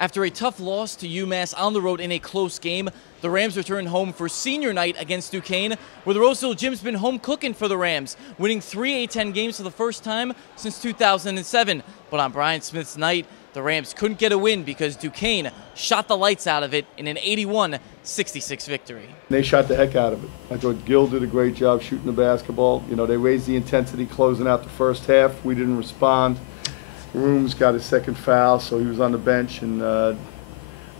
After a tough loss to UMass on the road in a close game, the Rams returned home for senior night against Duquesne, where the Roseville Gym's been home cooking for the Rams, winning 3 A-10 games for the first time since 2007. But on Bryan Smith's night, the Rams couldn't get a win because Duquesne shot the lights out of it in an 81-66 victory. They shot the heck out of it. I thought Gil did a great job shooting the basketball. You know, they raised the intensity closing out the first half. We didn't respond. Rhoomes got his second foul, so he was on the bench, and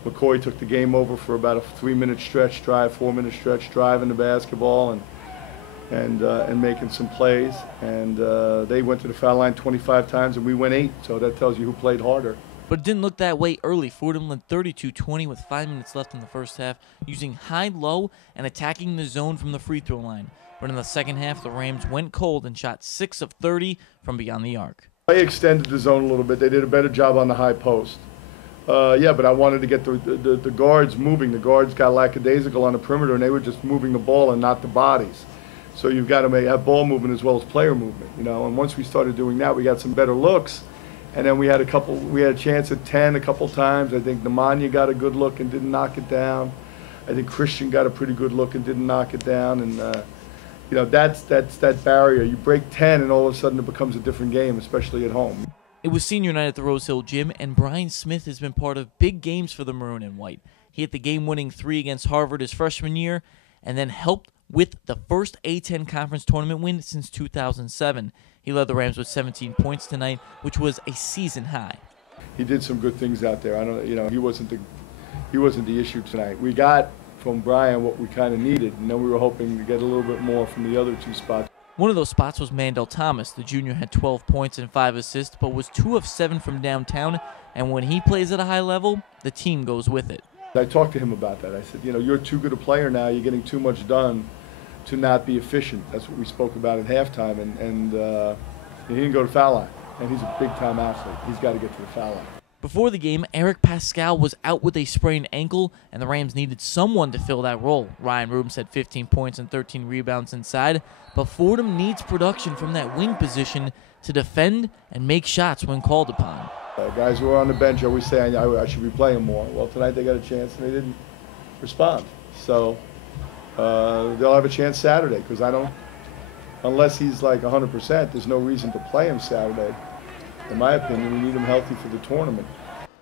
McCoy took the game over for about a 3-minute stretch drive, 4-minute stretch driving the basketball and making some plays. And they went to the foul line 25 times, and we went 8. So that tells you who played harder. But it didn't look that way early. Fordham led 32-20 with 5 minutes left in the first half, using high-low and attacking the zone from the free throw line. But in the second half, the Rams went cold and shot 6 of 30 from beyond the arc. I extended the zone a little bit. They did a better job on the high post. Yeah, but I wanted to get the guards moving. The guards got lackadaisical on the perimeter, and they were just moving the ball and not the bodies. So you've got to have ball movement as well as player movement, you know. And once we started doing that, we got some better looks. And then we had a chance at 10 a couple times. I think Nemanja got a good look and didn't knock it down. I think Christian got a pretty good look and didn't knock it down. And you know, that's that barrier. You break 10 and all of a sudden it becomes a different game, especially at home. It was senior night at the Rose Hill Gym, and Bryan Smith has been part of big games for the Maroon and White. He hit the game-winning 3 against Harvard his freshman year, and then helped with the first A-10 conference tournament win since 2007. He led the Rams with 17 points tonight, which was a season high. He did some good things out there. I don't, you know, he wasn't the issue tonight. We got from Bryan what we kind of needed, and then we were hoping to get a little bit more from the other 2 spots. One of those spots was Mandel Thomas. The junior had 12 points and 5 assists, but was 2 of 7 from downtown, and when he plays at a high level, the team goes with it. I talked to him about that. I said, you know, you're too good a player now. You're getting too much done to not be efficient. That's what we spoke about at halftime, and he didn't go to foul line, and he's a big-time athlete. He's got to get to the foul line. Before the game, Eric Pascal was out with a sprained ankle, and the Rams needed someone to fill that role. Ryan Rhoomes had 15 points and 13 rebounds inside, but Fordham needs production from that wing position to defend and make shots when called upon. Guys who are on the bench always say I should be playing more. Well, tonight they got a chance and they didn't respond. So they'll have a chance Saturday, because unless he's like 100%, there's no reason to play him Saturday. In my opinion, we need him healthy for the tournament.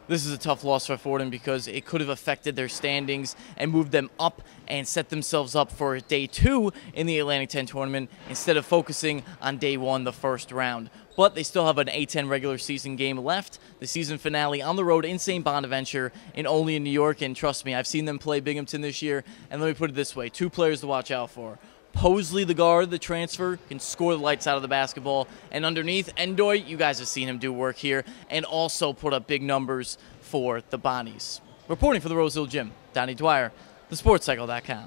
This is a tough loss for Fordham because it could have affected their standings and moved them up and set themselves up for day 2 in the Atlantic 10 tournament instead of focusing on day 1, the first round. But they still have an A-10 regular season game left. The season finale on the road in St. Bonaventure in New York. And trust me, I've seen them play Binghamton this year. And let me put it this way, 2 players to watch out for. Posley, the guard, the transfer, can score the lights out of the basketball. And underneath, Endoy, you guys have seen him do work here, and also put up big numbers for the Bonnies. Reporting for the Rose Hill Gym, Donnie Dwyer, thesportscycle.com.